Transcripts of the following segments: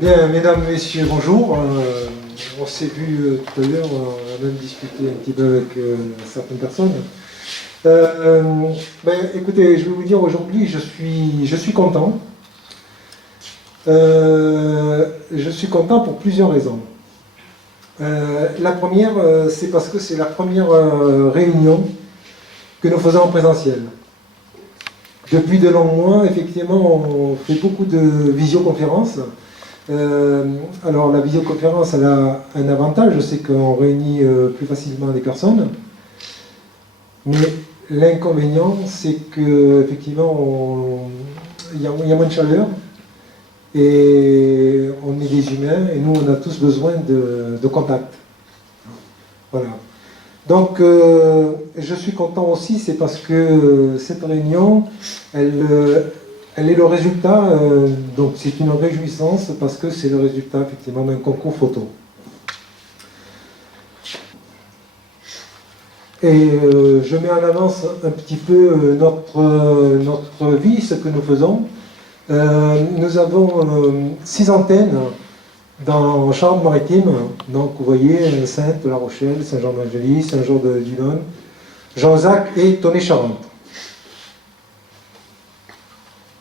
Bien, mesdames, messieurs, bonjour. On s'est vu tout à l'heure, on a même discuté un petit peu avec certaines personnes. Écoutez, je vais vous dire aujourd'hui, je suis content. Je suis content pour plusieurs raisons. La première, c'est parce que c'est la première réunion que nous faisons en présentiel. Depuis de longs mois, effectivement, on fait beaucoup de visioconférences. Alors la visioconférence, elle a un avantage, c'est qu'on réunit plus facilement les personnes. Mais l'inconvénient, c'est qu'effectivement, il y a moins de chaleur. Et on est des humains, et nous, on a tous besoin de contact. Voilà. Donc, je suis content aussi, c'est parce que cette réunion, elle est le résultat, donc c'est une réjouissance, parce que c'est le résultat, effectivement, d'un concours photo. Et je mets en avance un petit peu notre vie, ce que nous faisons. Nous avons 6 antennes dans Charente-Maritime, donc vous voyez Sainte, La Rochelle, Saint-Jean-d'Angély, Saint-Jean-de-Dulon, Jean-Jacques et Tonnet-Charente.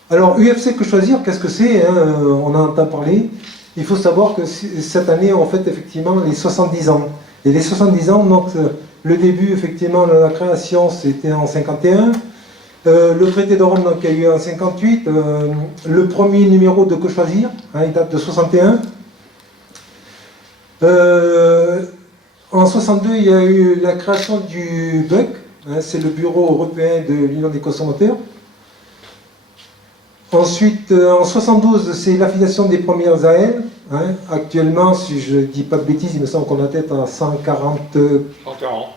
Alors UFC Que Choisir, qu'est-ce que c'est, on en entend parler. Il faut savoir que cette année on fête effectivement les 70 ans. Et les 70 ans, donc le début effectivement de la création c'était en 51. Le traité de Rome donc, il y a eu en 58, le premier numéro de Que Choisir, il date de 61. En 62, il y a eu la création du BUC, c'est le Bureau européen de l'Union des consommateurs. Ensuite, en 72, c'est l'affiliation des premières AL. Actuellement, si je ne dis pas de bêtises, il me semble qu'on a tête à 140.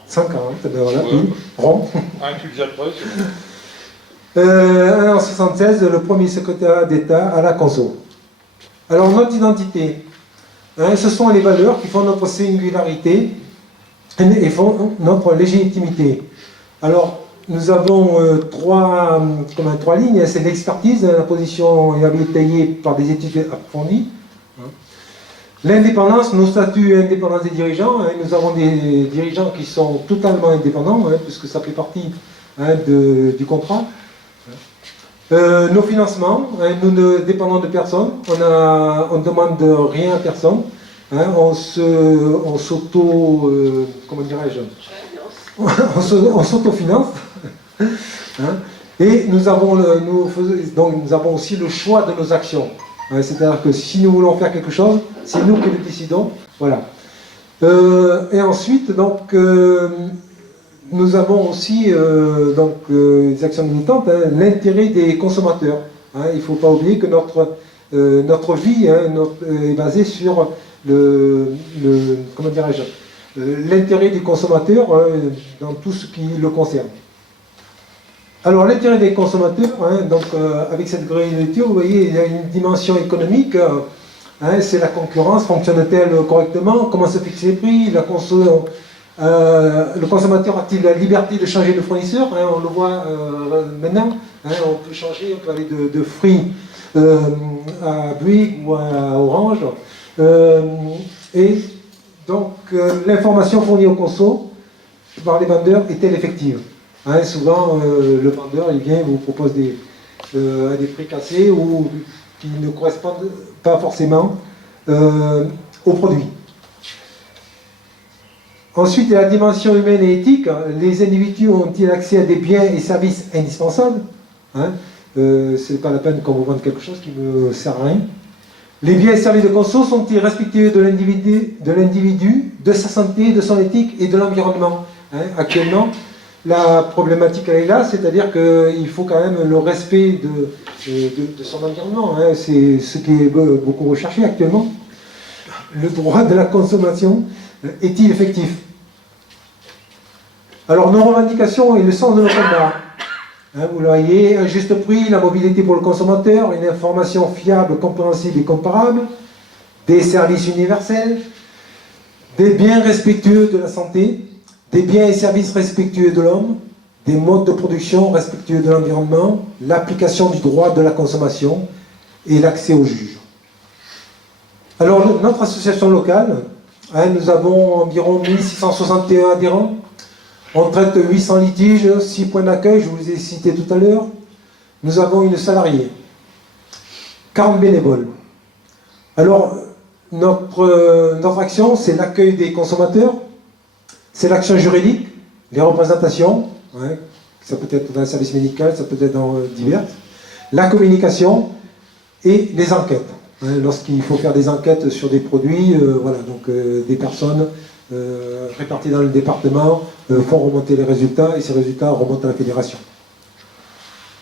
140, ben voilà, pile, rond. Tu le après, c'est bon. En 76, le premier secrétaire d'État à la Conso. Alors, notre identité, ce sont les valeurs qui font notre singularité et font notre légitimité. Alors, nous avons trois lignes. C'est l'expertise, la position est détaillée par des études approfondies. L'indépendance, nos statuts indépendance des dirigeants. Nous avons des dirigeants qui sont totalement indépendants, puisque ça fait partie du contrat. Nos financements, nous ne dépendons de personne, on ne demande rien à personne, on s'auto, comment dirais-je, on s'autofinance, et nous avons aussi le choix de nos actions, c'est-à-dire que si nous voulons faire quelque chose, c'est nous qui le décidons, voilà. Et ensuite, donc, nous avons aussi des actions militantes, l'intérêt des consommateurs. Il ne faut pas oublier que notre vie est basée sur l'intérêt des consommateurs dans tout ce qui le concerne. Alors l'intérêt des consommateurs, avec cette grille de lecture, vous voyez, il y a une dimension économique. C'est la concurrence, fonctionne-t-elle correctement, comment se fixent les prix, le consommateur a-t-il la liberté de changer de fournisseur, on le voit maintenant, on peut changer, on peut aller de Free à Bouygues ou à Orange. Et donc l'information fournie au conso par les vendeurs est-elle effective? Souvent le vendeur il vient, vous propose à des prix cassés ou qui ne correspondent pas forcément au produit. Ensuite, il y a la dimension humaine et éthique. Les individus ont-ils accès à des biens et services indispensables? C'est pas la peine qu'on vous vende quelque chose qui ne sert à rien. Les biens et services de conso sont-ils respectueux de l'individu, de sa santé, de son éthique et de l'environnement? Actuellement, la problématique elle est là, c'est-à-dire qu'il faut quand même le respect de son environnement. C'est ce qui est beaucoup recherché actuellement. Le droit de la consommation est-il effectif? Alors, nos revendications et le sens de nos combats. Vous le voyez, un juste prix, la mobilité pour le consommateur, une information fiable, compréhensible et comparable, des services universels, des biens respectueux de la santé, des biens et services respectueux de l'homme, des modes de production respectueux de l'environnement, l'application du droit de la consommation et l'accès aux juges. Alors, notre association locale, nous avons environ 1661 adhérents. On traite 800 litiges, 6 points d'accueil, je vous les ai cités tout à l'heure. Nous avons une salariée, 40 bénévoles. Alors, notre action, c'est l'accueil des consommateurs, c'est l'action juridique, les représentations, ça peut être dans le service médical, ça peut être dans divers, la communication et les enquêtes. Lorsqu'il faut faire des enquêtes sur des produits, voilà, donc des personnes réparties dans le département font remonter les résultats et ces résultats remontent à la fédération.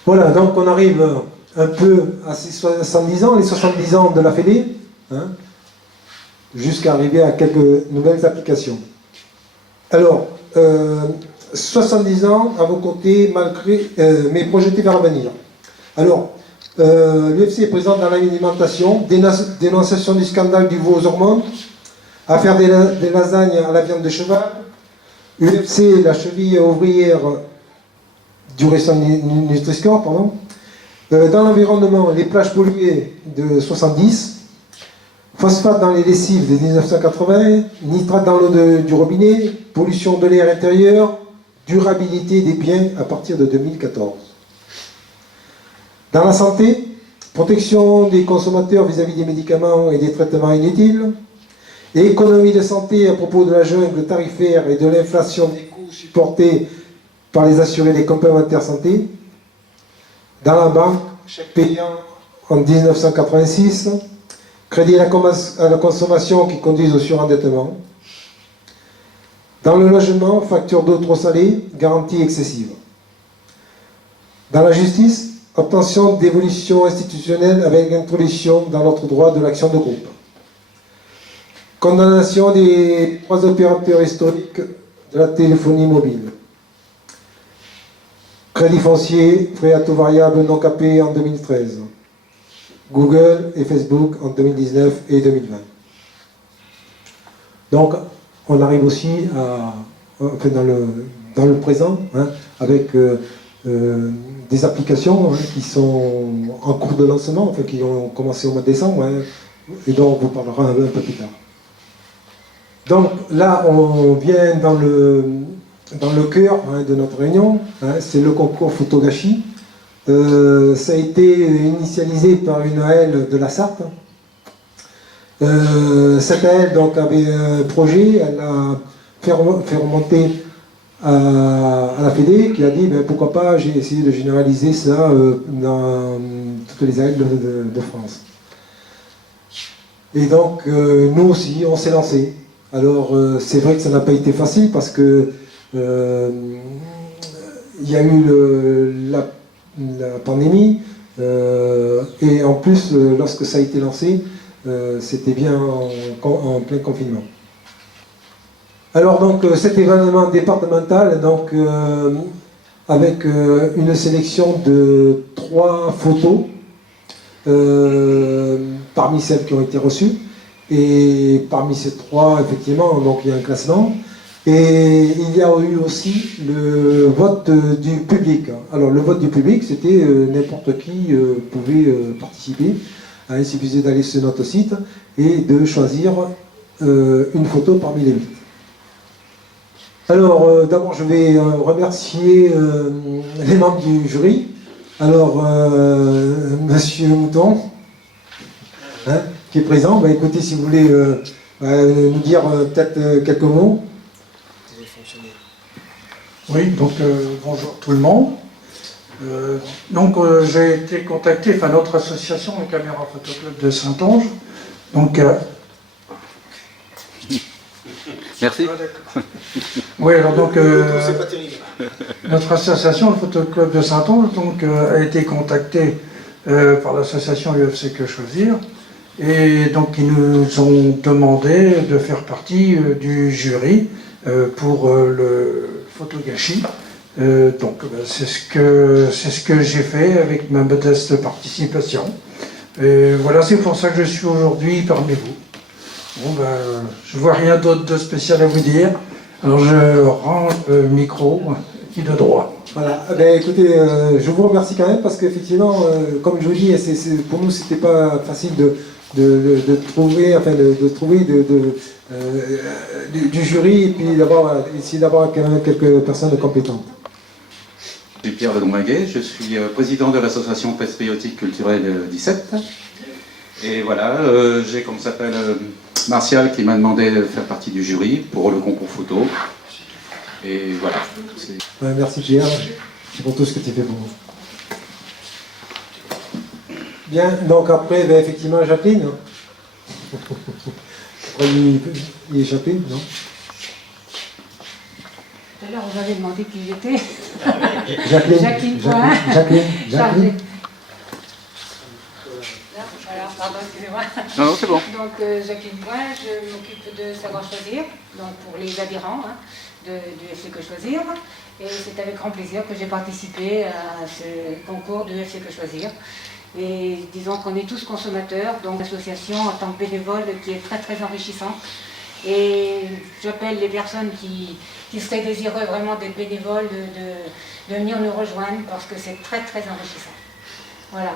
Voilà, donc on arrive un peu à ces 70 ans, les 70 ans de la Fédé, jusqu'à arriver à quelques nouvelles applications. Alors, 70 ans à vos côtés, malgré, mais projetés vers l'avenir. Alors, l'UFC est présent dans l'alimentation, dénonciation du scandale du veau aux hormones, affaire des lasagnes à la viande de cheval, UFC, la cheville ouvrière du récent Nutri-Score, pardon. Dans l'environnement, les plages polluées de 70, phosphate dans les lessives de 1980, nitrate dans l'eau du robinet, pollution de l'air intérieur, durabilité des biens à partir de 2014. Dans la santé, protection des consommateurs vis-à-vis des médicaments et des traitements inutiles, et économie de santé à propos de la jungle tarifaire et de l'inflation des coûts supportés par les assurés des complémentaires santé. Dans la banque, chèque payant en 1986, crédit à la consommation qui conduisent au surendettement. Dans le logement, facture d'eau trop salée, garantie excessive. Dans la justice, obtention d'évolution institutionnelle avec introduction dans notre droit de l'action de groupe. Condamnation des 3 opérateurs historiques de la téléphonie mobile. Crédit foncier, frais à taux variable non capé en 2013. Google et Facebook en 2019 et 2020. Donc, on arrive aussi enfin, dans le présent, avec des applications qui sont en cours de lancement, enfin, qui ont commencé au mois de décembre, et dont on vous parlera un peu plus tard. Donc là, on vient dans le cœur de notre réunion, c'est le concours Photogashi. Ça a été initialisé par une AL de la Sarthe. Cette AL donc, avait un projet, elle a fait remonter à la Fédé, qui a dit pourquoi pas, j'ai essayé de généraliser ça dans toutes les AL de France. Et donc, nous aussi, on s'est lancé. Alors, c'est vrai que ça n'a pas été facile parce que il y a eu la pandémie et en plus, lorsque ça a été lancé, c'était bien en plein confinement. Alors donc, cet événement départemental, donc, avec une sélection de 3 photos parmi celles qui ont été reçues. Et parmi ces 3, effectivement, donc il y a un classement. Et il y a eu aussi le vote du public. Alors le vote du public, c'était n'importe qui pouvait participer. Il suffisait d'aller sur notre site et de choisir une photo parmi les 8. Alors d'abord je vais remercier les membres du jury. Alors Monsieur Mouton, qui est présent. Écoutez, si vous voulez nous dire peut-être quelques mots. Oui, donc bonjour tout le monde. J'ai été contacté, enfin notre association, le Caméra Photo Club de Saint-Onge. Donc, merci. Oui, alors donc notre association, le Photo Club de Saint-Onge, donc a été contactée par l'association UFC Que Choisir. Et donc ils nous ont demandé de faire partie du jury pour le Photogashi. C'est ce que j'ai fait avec ma modeste participation. Et voilà, c'est pour ça que je suis aujourd'hui parmi vous. Bon, je vois rien d'autre de spécial à vous dire. Alors je rends le micro qui de droit. Voilà, écoutez, je vous remercie quand même parce qu'effectivement, comme je vous dis, pour nous c'était pas facile de trouver, enfin de trouver du jury et puis essayer d'avoir quelques personnes compétentes. Je suis Pierre Ledonmaguet, je suis président de l'association patriotique culturelle 17. Et voilà, j'ai, comme s'appelle, Martial qui m'a demandé de faire partie du jury pour le concours photo. Et voilà. Ouais, merci Pierre pour tout ce que tu fais pour nous. Bien, donc après, ben, effectivement, Jacqueline. Il est Jacqueline, non? Tout à l'heure, vous m'avez demandé qui j'étais. Jacqueline. Jacqueline. Alors, pardon, excusez-moi. Non, c'est bon. Donc, Jacqueline Boin, je m'occupe de Savoir Choisir, donc pour les adhérents du FC Que Choisir. Et c'est avec grand plaisir que j'ai participé à ce concours du FC Que Choisir. Et disons qu'on est tous consommateurs, donc l'association en tant que bénévole qui est très très enrichissante. Et j'appelle les personnes qui seraient désireux vraiment d'être bénévoles, de venir nous rejoindre parce que c'est très très enrichissant. Voilà.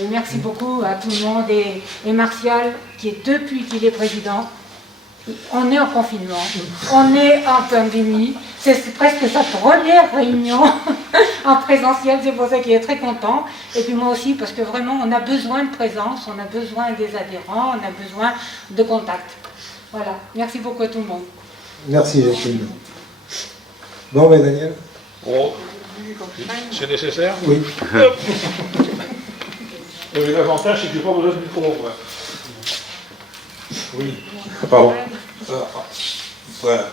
Et merci beaucoup à tout le monde et Martial qui est depuis qu'il est président. On est en confinement, on est en pandémie, c'est presque sa première réunion en présentiel, c'est pour ça qu'il est très content. Et puis moi aussi, parce que vraiment, on a besoin de présence, on a besoin des adhérents, on a besoin de contact. Voilà, merci beaucoup à tout le monde. Merci Jacqueline. Bon, ben Daniel. Bon, c'est nécessaire. Oui. L'avantage, c'est que j'ai pas besoin de micro. Oui. Pardon. Voilà.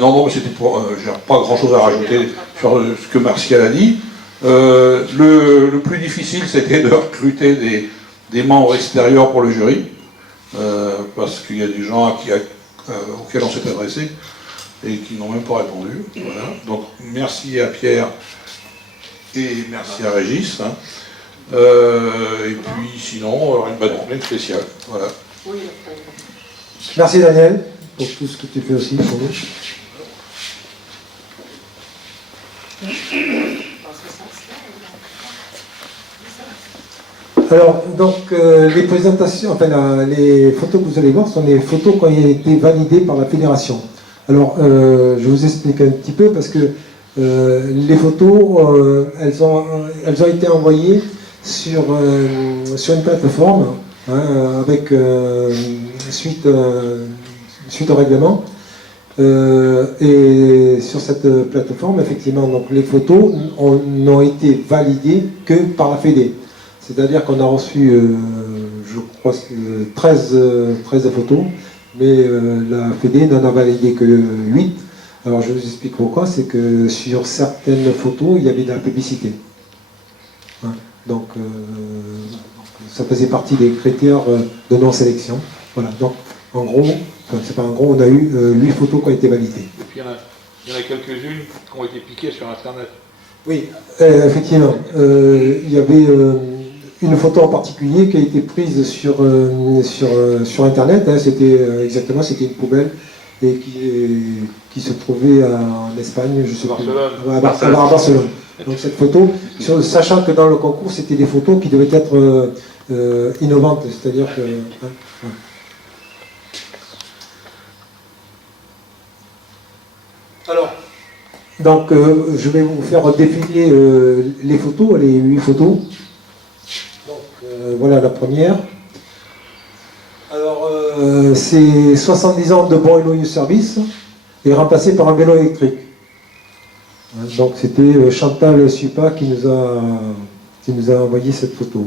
Non, c'était pour. J'ai pas grand-chose à rajouter sur ce que Martial a dit. Le plus difficile, c'était de recruter des membres extérieurs pour le jury, parce qu'il y a des gens auxquels on s'est adressé et qui n'ont même pas répondu. Voilà. Donc, merci à Pierre et merci à Régis. Et puis, sinon, une bonne journée spéciale. Voilà. Merci Daniel pour tout ce que tu fais aussi pour nous. Alors, donc, les présentations, enfin, les photos que vous allez voir sont les photos qui ont été validées par la fédération. Alors, je vous explique un petit peu parce que les photos, elles ont été envoyées sur une plateforme avec suite au règlement. Et sur cette plateforme, effectivement, donc, les photos n'ont été validées que par la Fédé. C'est-à-dire qu'on a reçu, je crois, 13 photos, mais la Fédé n'en a validé que 8. Alors je vous explique pourquoi, c'est que sur certaines photos, il y avait de la publicité. Donc ça faisait partie des critères de non-sélection. Voilà, donc en gros, enfin, c'est pas en gros, on a eu 8 photos qui ont été validées. Et puis il y en a quelques-unes qui ont été piquées sur Internet. Oui, effectivement. Il y avait une photo en particulier qui a été prise sur Internet. C'était exactement, c'était une poubelle et qui se trouvait en Espagne, je sais Barcelone. plus. À Barcelone. Donc cette photo, sachant que dans le concours, c'était des photos qui devaient être innovantes, c'est-à-dire que... Alors, donc je vais vous faire défiler les photos, les 8 photos. Donc voilà la première. Alors c'est 70 ans de bon et loyaux service et remplacé par un vélo électrique. Donc c'était Chantal Supa qui nous a envoyé cette photo.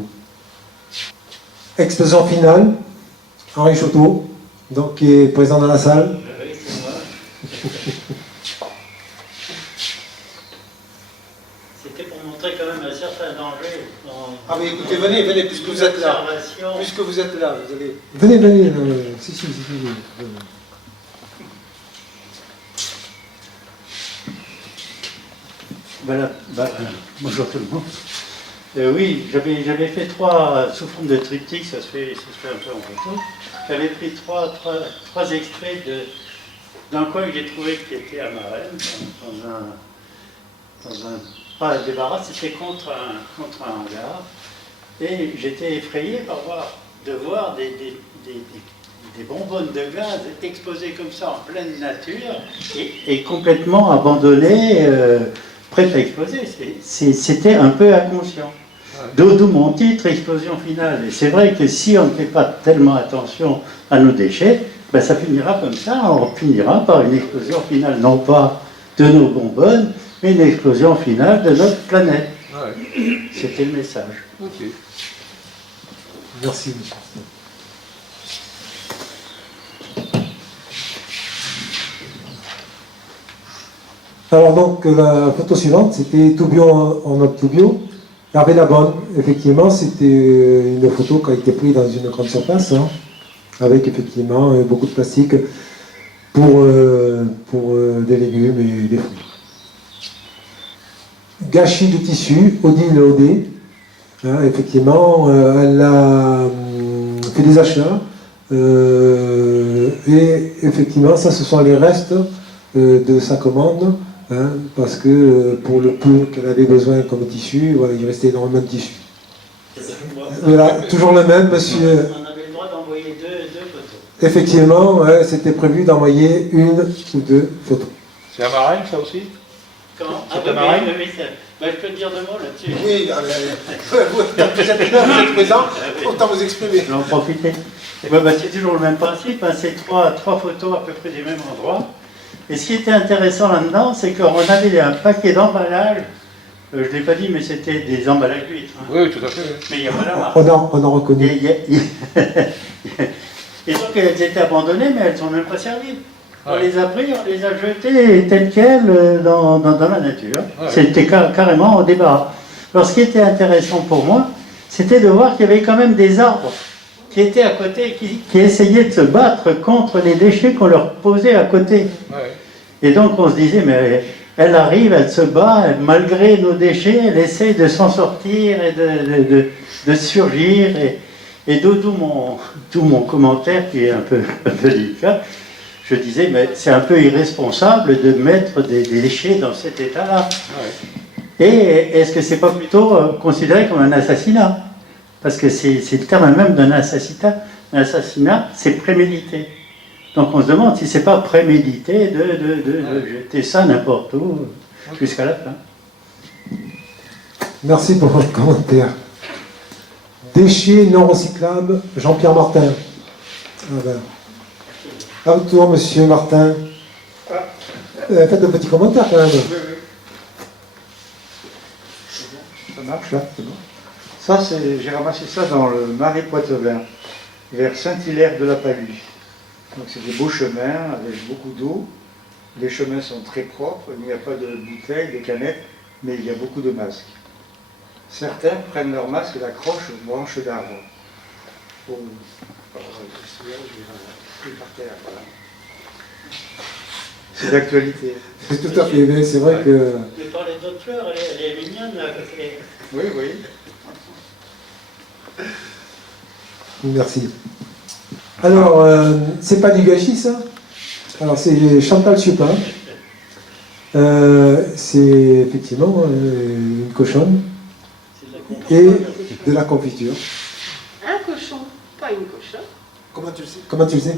Explosion finale, Henri Chouteau, donc qui est présent dans la salle. C'était pour montrer quand même un certain danger dans Ah mais écoutez, venez, puisque vous êtes là. l'observation. Puisque vous êtes là, vous allez... Venez. Si. Voilà, bonjour tout le monde. Oui, j'avais fait 3 sous forme de triptyque, ça se fait un peu en photo. J'avais pris trois extraits d'un coin que j'ai trouvé qui était à Marennes, dans un pas un débarras, c'était contre un hangar. Et j'étais effrayé de voir des bonbonnes de gaz exposées comme ça en pleine nature et complètement abandonnées, prêtes à exploser. C'était un peu inconscient. D'où mon titre, explosion finale. Et c'est vrai que si on ne fait pas tellement attention à nos déchets, ben ça finira comme ça, on finira par une explosion finale, non pas de nos bonbonnes, mais une explosion finale de notre planète. Ouais. C'était le message. Ok. Merci, monsieur. Alors donc la photo suivante, c'était Tout bio en mode tout bio. Hervé Labonne, effectivement, c'était une photo qui a été prise dans une grande surface, hein, avec effectivement beaucoup de plastique pour des légumes et des fruits. Gâchis de tissu, Odile Odé, hein, effectivement, elle a fait des achats, et effectivement, ça ce sont les restes de sa commande. Hein, parce que pour le peu qu'elle avait besoin comme tissu, voilà, il restait énormément de tissu. Voilà, toujours le même, monsieur. On avait le droit d'envoyer deux photos. Effectivement, ouais, c'était prévu d'envoyer une ou deux photos. C'est un marin, ça aussi? Comment? C'est un marin? Oui, je peux te dire deux mots là-dessus. Oui, vous êtes là, vous êtes présent, autant vous exprimer. Je vais en profiter. C'est toujours le même principe, hein, c'est trois photos à peu près des mêmes endroits. Et ce qui était intéressant là-dedans, c'est qu'on avait un paquet d'emballages. Je ne l'ai pas dit, mais c'était des emballages d'huîtres. Hein. Oui, tout à fait. Mais il y a pas la marque. On en reconnaît. Et donc elles étaient abandonnées, mais elles ne sont même pas servies. On Ouais. les a pris, on les a jetées telles quelles dans la nature. Ouais. C'était carrément au débarras. Alors ce qui était intéressant pour moi, c'était de voir qu'il y avait quand même des arbres qui étaient à côté, qui essayaient de se battre contre les déchets qu'on leur posait à côté. Ouais. Et donc on se disait, mais elle arrive, elle se bat, malgré nos déchets, elle essaye de s'en sortir et de surgir. Et d'où mon commentaire qui est un peu délicat. Je disais, mais c'est un peu irresponsable de mettre des déchets dans cet état-là. Ouais. Et est-ce que c'est pas plutôt considéré comme un assassinat? Parce que c'est le terme même d'un assassinat. Un assassinat, c'est prémédité. Donc on se demande si c'est pas prémédité de jeter ça n'importe où jusqu'à la fin. Merci pour votre commentaire. Déchets non recyclables, Jean-Pierre Martin. Ah ben. À votre tour, monsieur Martin. Faites un petit commentaire quand même. Ça marche là, c'est bon. Ça, j'ai ramassé ça dans le Marais Poitevin, vers Saint-Hilaire de la Palue. Donc c'est des beaux chemins avec beaucoup d'eau. Les chemins sont très propres, il n'y a pas de bouteilles, de canettes, mais il y a beaucoup de masques. Certains prennent leur masque et l'accrochent aux branches d'arbres. Je vais par terre, voilà. C'est d'actualité. C'est tout à fait vrai, c'est vrai que. Je parlais d'autres fleurs, elle est mignonne là. Oui, oui. Merci. Alors, c'est pas du gâchis, ça. Alors, c'est Chantal Chupin. C'est effectivement une cochonne et de la confiture. Un cochon, pas une cochonne. Comment tu le sais? Comment tu le sais?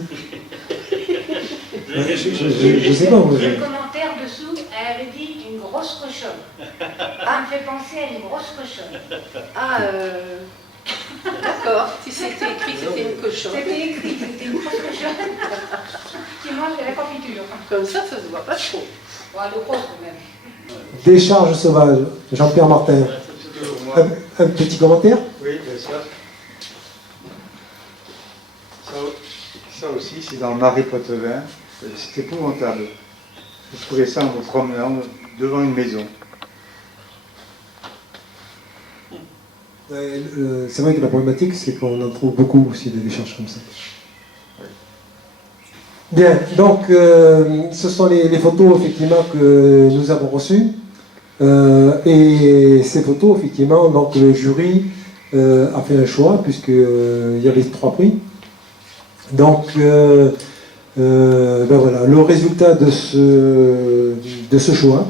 Je sais pas. Moi, Le commentaire dessous, elle avait dit une grosse cochonne. Ça me fait penser à une grosse cochonne. Ah, d'accord. Si c'était écrit que c'était une cochonne. C'était écrit que c'était une grosse cochonne qui mange de la confiture. Comme ça se voit pas trop. Bon, elle est grosse quand même. Décharge sauvage, Jean-Pierre Martin. Un petit commentaire? Oui, bien sûr. Ça aussi, c'est dans le Marais Poitevin. C'est épouvantable. Vous trouvez ça en vous promenant devant une maison. C'est vrai que la problématique, c'est qu'on en trouve beaucoup aussi des décharges comme ça. Bien, donc ce sont les photos effectivement que nous avons reçues. Et ces photos, effectivement, donc le jury a fait un choix, puisqu'il y avait 3 prix. Donc, ben voilà, le résultat de ce choix.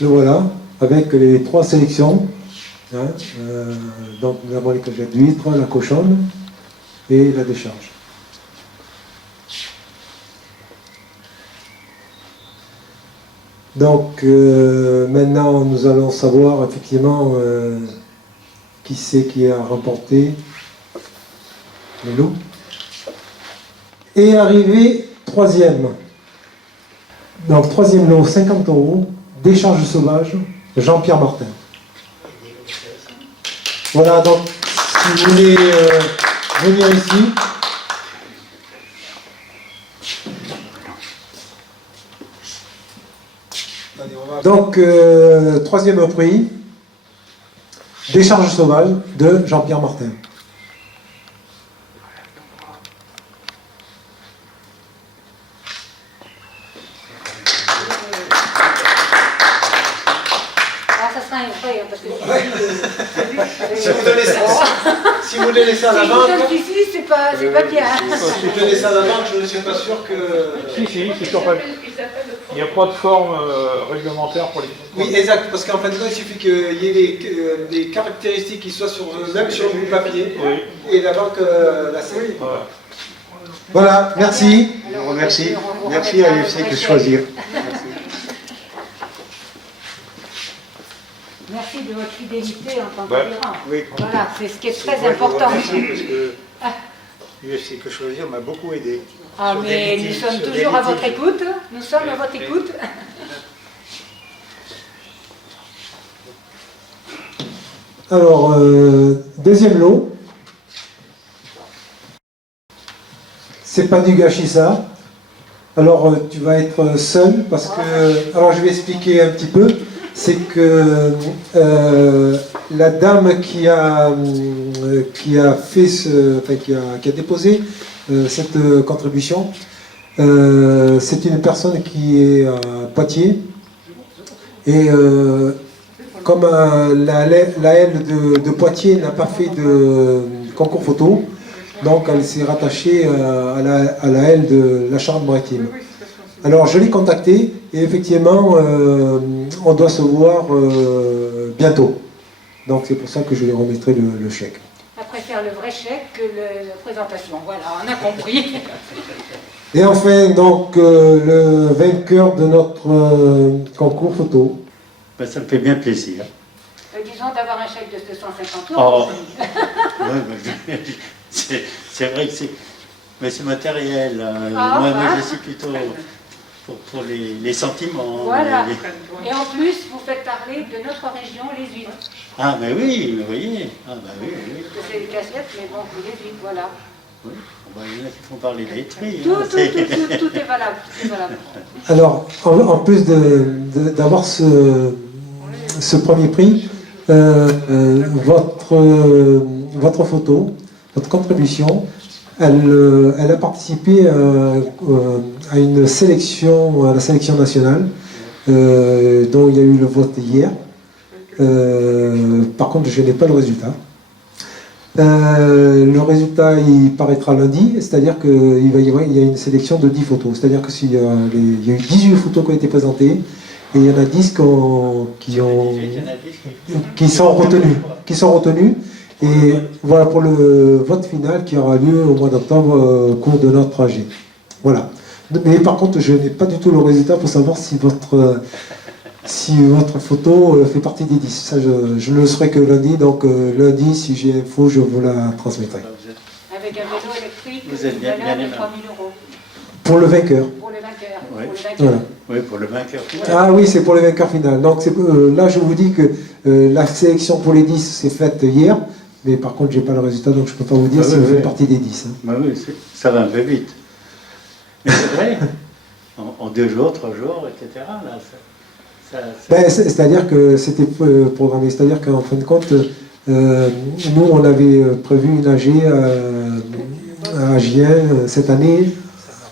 Le voilà. avec les 3 sélections. Hein, donc nous avons les coquillettes d'huîtres, la cochonne et la décharge. Donc maintenant nous allons savoir effectivement qui c'est qui a remporté le loup. Et arrivé 3e. Donc 3e lot, 50 €, décharge sauvage, Jean-Pierre Martin. Voilà, donc si vous voulez venir ici. Donc 3e prix, décharge sauvage de Jean-Pierre Martin. Ça sera un vrai, parce que Si vous donnez ça à la si je banque, donne ici, c'est pas bien. si vous donnez ça à la banque, je ne suis pas sûr que... Si, c'est sur papier. Il n'y a pas de forme réglementaire pour les... Oui, exact, parce qu'en fin de compte, il suffit qu'il y ait des caractéristiques qui soient même sur le bout de papier, Oui. et la banque la sait. Voilà. Voilà, merci. Je vous remercie. remercie. Merci à UFC Que Choisir. Merci de votre fidélité en tant Ouais. qu'adhérent. Oui. Voilà, c'est ce qui est très Moi, je vous important. remercie parce que UFC Que Choisir m'a beaucoup aidé. Ah, Sur des mais nous litiges, sommes sur des toujours à votre litiges. écoute. Nous sommes à votre écoute. Alors, 2e lot. C'est pas du gâchis ça. Alors tu vas être seul parce que... Alors je vais expliquer un petit peu. C'est que la dame qui a fait qui a déposé cette contribution, c'est une personne qui est à Poitiers. Et comme la L de Poitiers n'a pas fait de concours photo, donc elle s'est rattachée à la L de la Charente-Maritime. Alors je l'ai contacté et effectivement on doit se voir bientôt. Donc c'est pour ça que je lui remettrai le chèque. Elle préfère le vrai chèque que la présentation. Voilà, on a compris. Et enfin donc le vainqueur de notre concours photo. Ben, ça me fait bien plaisir. Disons d'avoir un chèque de 250 €. Oh. Ouais, c'est vrai que c'est... Mais c'est matériel. Ah, moi, bah. je suis plutôt pour les sentiments. Voilà. les- Et en plus, vous faites parler de notre région, les huîtres. Ah, ben oui, vous voyez. Ah, ben oui, oui. C'est une cassette, mais bon, les huîtres, voilà. Oui. Bon, ben, il y en a qui font parler des truies. Tout, hein, tout, c'est- tout, tout est valable. Tout est valable. Alors en plus d'avoir ce premier prix, votre photo, votre contribution, elle a participé à une sélection, à la sélection nationale, dont il y a eu le vote hier. Par contre, je n'ai pas le résultat. Le résultat, il paraîtra lundi, c'est-à-dire qu'il va y avoir une sélection de 10 photos. C'est-à-dire que il y a eu 18 photos qui ont été présentées, et il y en a 10 qui sont retenues. Et voilà pour le vote final qui aura lieu au mois d'octobre au cours de notre trajet. Voilà. Mais par contre, je n'ai pas du tout le résultat pour savoir si votre photo fait partie des 10. Ça, je ne le saurai que lundi. Donc lundi, si j'ai info, je vous la transmettrai. Avec un vélo électrique, Vous êtes bien valeur de aimable. 3 000 €. Pour le vainqueur. Pour le vainqueur. Ouais. Pour le vainqueur. Voilà. Oui, pour le vainqueur. Ah oui, c'est pour le vainqueur final. Donc là, je vous dis que la sélection pour les 10 s'est faite hier. Mais par contre, je n'ai pas le résultat, donc je ne peux pas vous dire Ah si oui, vous faites oui. partie des 10. Hein. Ben oui, ça va un peu vite. Mais c'est vrai. En 2 jours, 3 jours, etc. Là, Ben, c'est-à-dire que c'était programmé. C'est-à-dire qu'en fin de compte, nous, on avait prévu une AG à Gien cette année,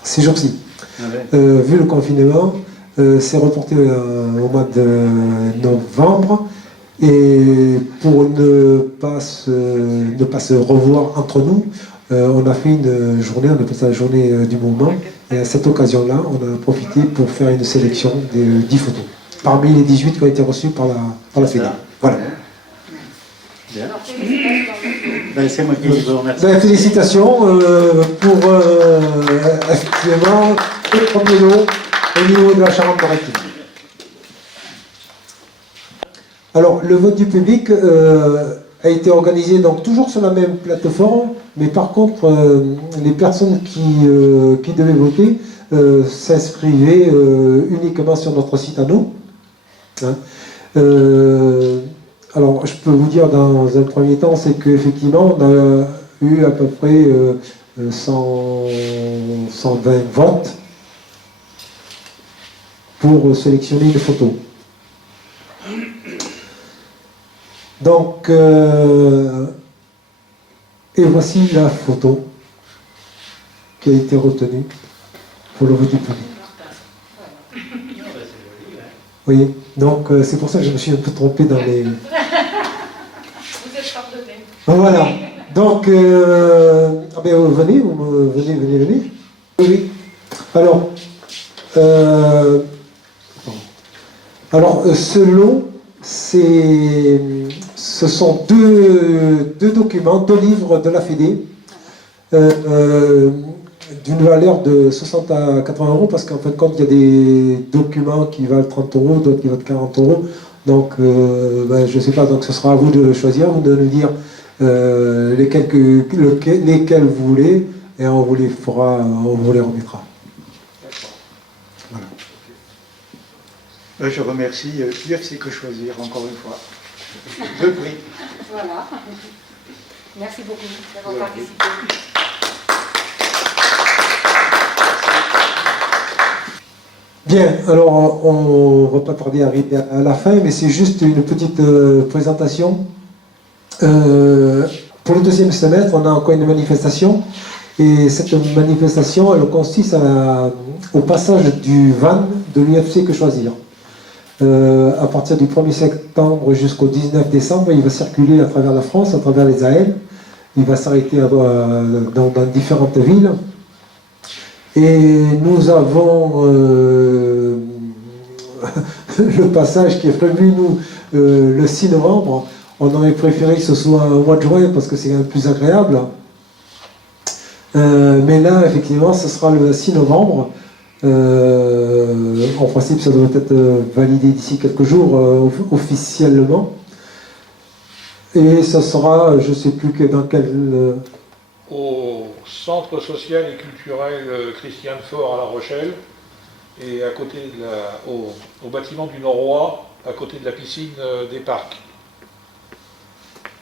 ces jours-ci. Ah ouais. Vu le confinement, c'est reporté au mois de novembre. Et pour ne pas se revoir entre nous, on a fait une journée, on appelle ça la journée du mouvement. Et à cette occasion-là, on a profité pour faire une sélection des 10 photos. parmi les 18 qui ont été reçus par la Fédé. Voilà. Bien. Alors, félicitations. Ben, c'est moi qui vous remercie. Ben, félicitations pour effectivement le premier lot au niveau de la Charente-Maritime. Alors, le vote du public a été organisé donc toujours sur la même plateforme, mais par contre, les personnes qui devaient voter s'inscrivaient uniquement sur notre site à nous. Hein. Alors, je peux vous dire dans un premier temps, c'est qu'effectivement, on a eu à peu près 120 votes pour sélectionner une photo. Donc, et voici la photo qui a été retenue pour le vote du public. Vous voyez, donc c'est pour ça que je me suis un peu trompé dans les... Vous êtes pardonné. Voilà. Donc, venez. Oui. Alors, ce lot, ce sont deux documents, 2 livres de la Fédé, d'une valeur de 60 à 80 euros, parce qu'en fin de compte, il y a des documents qui valent 30 euros, d'autres qui valent 40 euros. Donc, je ne sais pas, donc ce sera à vous de choisir, vous de nous dire lesquels vous voulez, et on vous les remettra. Voilà. Je remercie UFC Que Choisir encore une fois. Je prie. Voilà. Merci beaucoup d'avoir participé. Bien, alors on ne va pas tarder à arriver à la fin, mais c'est juste une petite présentation. Pour le 2e semestre, on a encore une manifestation, et cette manifestation, elle consiste au passage du van de l'UFC Que Choisir. À partir du 1er septembre jusqu'au 19 décembre, il va circuler à travers la France, à travers les AL. Il va s'arrêter dans différentes villes. Et nous avons le passage qui est prévu, nous, le 6 novembre. On aurait préféré que ce soit au mois de juin parce que c'est quand même plus agréable. Mais là, effectivement, ce sera le 6 novembre. En principe, ça devrait être validé d'ici quelques jours officiellement. Et ça sera, je ne sais plus dans quel... Au centre social et culturel Christiane Faure à La Rochelle, et à côté au bâtiment du Norois, à côté de la piscine des Parcs.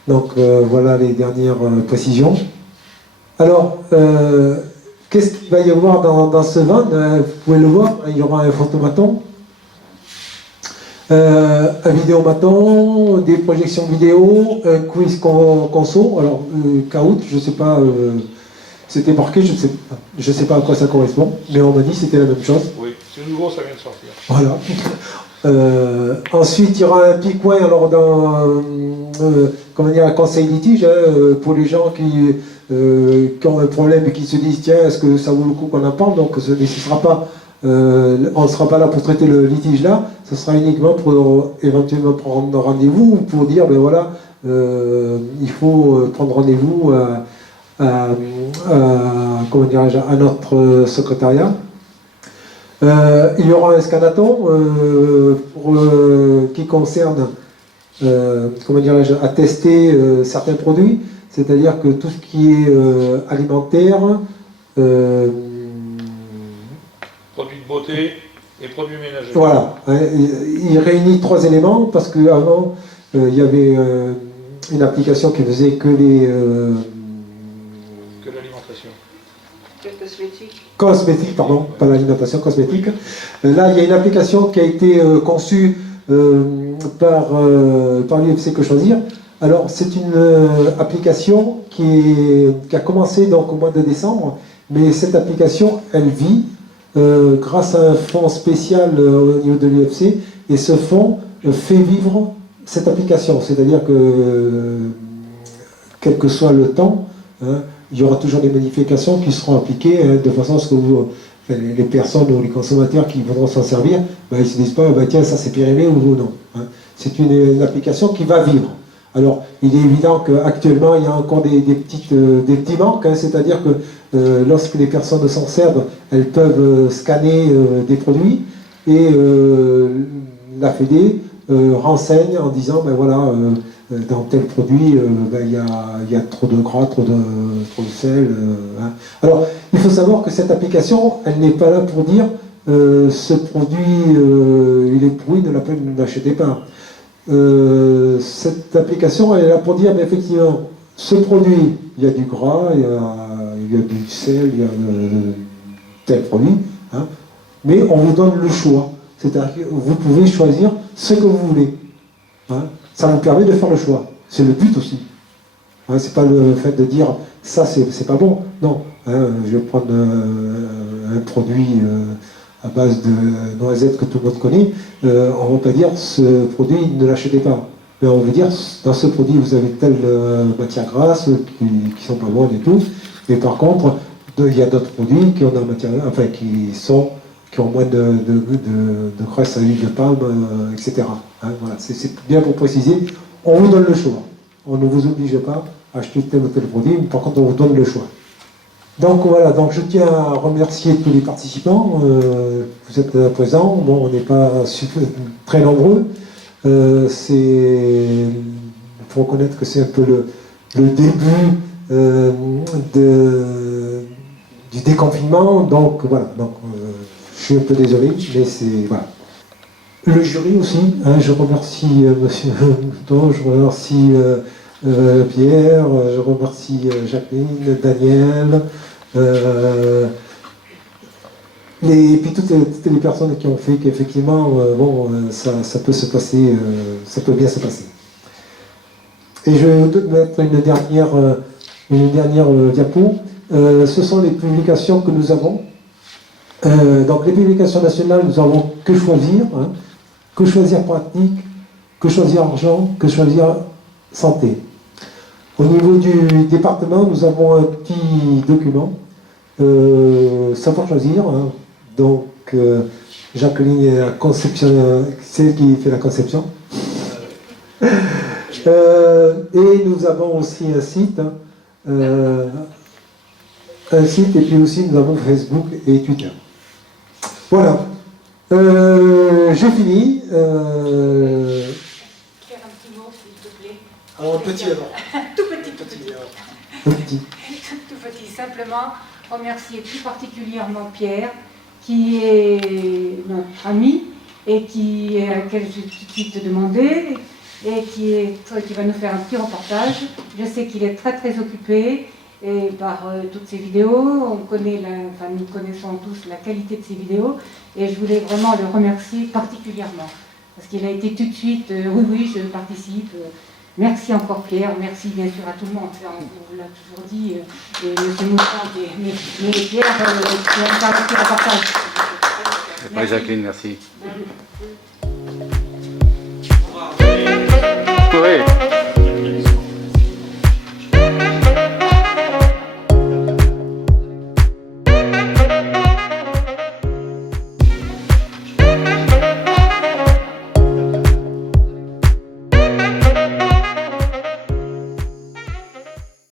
Donc voilà les dernières précisions. Alors, qu'est-ce qu'il va y avoir dans ce van? Vous pouvez le voir, il y aura un photomaton, un vidéomaton, des projections vidéo, un quiz conso. Alors, Kahoot, je ne sais pas, c'était marqué, je sais pas à quoi ça correspond, mais on m'a dit que c'était la même chose. Oui, c'est nouveau, ça vient de sortir. Voilà. Ensuite, il y aura un petit coin alors dans un conseil litige pour les gens qui ont un problème et qui se disent tiens, est-ce que ça vaut le coup qu'on en parle? Donc on ne sera pas là pour traiter le litige là, ce sera uniquement pour éventuellement prendre rendez-vous ou pour dire ben voilà, il faut prendre rendez-vous à notre secrétariat. Il y aura un scanaton qui concerne à tester certains produits, c'est-à-dire que tout ce qui est alimentaire, Produits de beauté et produits ménagers. voilà, il réunit 3 éléments parce qu'avant il y avait une application qui faisait que l'alimentation. Cosmétique, pardon, pas l'alimentation, cosmétique. Là, il y a une application qui a été conçue par l'UFC Que Choisir. Alors, c'est une application qui a commencé donc au mois de décembre, mais cette application, elle vit grâce à un fonds spécial au niveau de l'UFC, et ce fonds fait vivre cette application. C'est-à-dire que, quel que soit le temps, il y aura toujours des modifications qui seront appliquées de façon à ce que les personnes ou les consommateurs qui voudront s'en servir, ben, ils ne se disent pas, ben, tiens, ça c'est périmé ou non. Hein. C'est une application qui va vivre. Alors, il est évident qu'actuellement, il y a encore des petits manques, hein, c'est-à-dire que lorsque les personnes s'en servent, elles peuvent scanner des produits et la Fédé renseigne en disant, ben voilà, dans tel produit, ben, il y a trop de gras, trop de sel. Hein. Alors, il faut savoir que cette application, elle n'est pas là pour dire ce produit, il est pourri, ne l'achetez pas. Cette application, elle est là pour dire, mais effectivement, ce produit, il y a du gras, il y a du sel, il y a tel produit, hein, mais on vous donne le choix. C'est-à-dire que vous pouvez choisir ce que vous voulez. Hein. Ça vous permet de faire le choix. C'est le but aussi. Hein, c'est pas le fait de dire, ça c'est pas bon. Non, hein, je vais prendre un produit à base de noisettes que tout le monde connaît, on ne va pas dire ce produit, ne l'achetez pas. Mais on veut dire, dans ce produit, vous avez telle matière grasse qui ne sont pas bonnes et tout. Mais par contre, il y a d'autres produits qui ont, qui ont moins de graisse à huile de palme, etc. Hein, voilà. C'est bien pour préciser, on vous donne le choix. On ne vous oblige pas à acheter tel ou tel produit, mais par contre, on vous donne le choix. Donc voilà, donc je tiens à remercier tous les participants. Vous êtes présents, bon, on n'est pas très nombreux. Il faut reconnaître que c'est un peu le début du déconfinement. Donc voilà, je suis un peu désolé, mais c'est voilà. Le jury aussi, hein, je remercie Monsieur Mouton, je remercie Pierre, je remercie Jacqueline, Daniel. Et puis toutes les personnes qui ont fait qu'effectivement, ça peut se passer, ça peut bien se passer. Et je vais mettre une dernière diapo. Ce sont les publications que nous avons. Donc les publications nationales, nous avons Que choisir, hein, Que choisir pratique, Que choisir argent, Que choisir santé. Au niveau du département, nous avons un petit document, Savoir choisir. Hein. Donc, Jacqueline est la conception, c'est elle qui fait la conception. Et nous avons aussi un site, et puis aussi nous avons Facebook et Twitter. Voilà. J'ai fini. Faire un petit mot, s'il te plaît. Alors, un petit alors. Tout petit. Petit. Tout petit. Simplement, remercier plus particulièrement Pierre, qui est notre ami et à laquelle je vais tout de suite demander, et qui va nous faire un petit reportage. Je sais qu'il est très très occupé et par toutes ses vidéos. Nous connaissons tous la qualité de ses vidéos et je voulais vraiment le remercier particulièrement parce qu'il a été tout de suite oui, je participe. Merci encore Pierre, merci bien sûr à tout le monde, on vous l'a toujours dit, et M. Mouton, mais Pierre qui a fait un petit reportage. Oui, Jacqueline, merci. Oui.